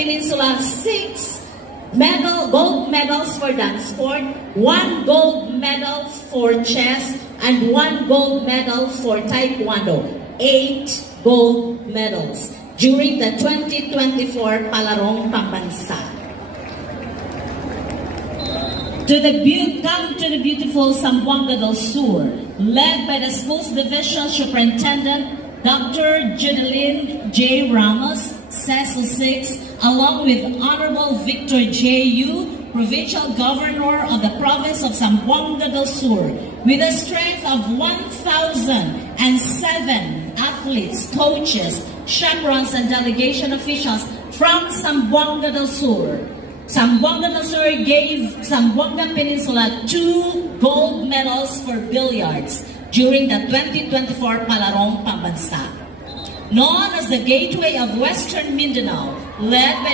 Peninsula 6 gold medals for dance sport, 1 gold medal for chess, and 1 gold medal for taekwondo. 8 gold medals during the 2024 Palarong Pambansa. Come to the beautiful Zamboanga del Sur, led by the school's division superintendent, Dr. Judeline J. Ramos, CESL 6, along with Honorable Victor J. Yu, Provincial Governor of the Province of Zamboanga del Sur, with a strength of 1,007 athletes, coaches, chaperones, and delegation officials from Zamboanga del Sur. Zamboanga del Sur gave Zamboanga Peninsula 2 gold medals for billiards during the 2024 Palarong Pambansa. Known as the Gateway of Western Mindanao, led by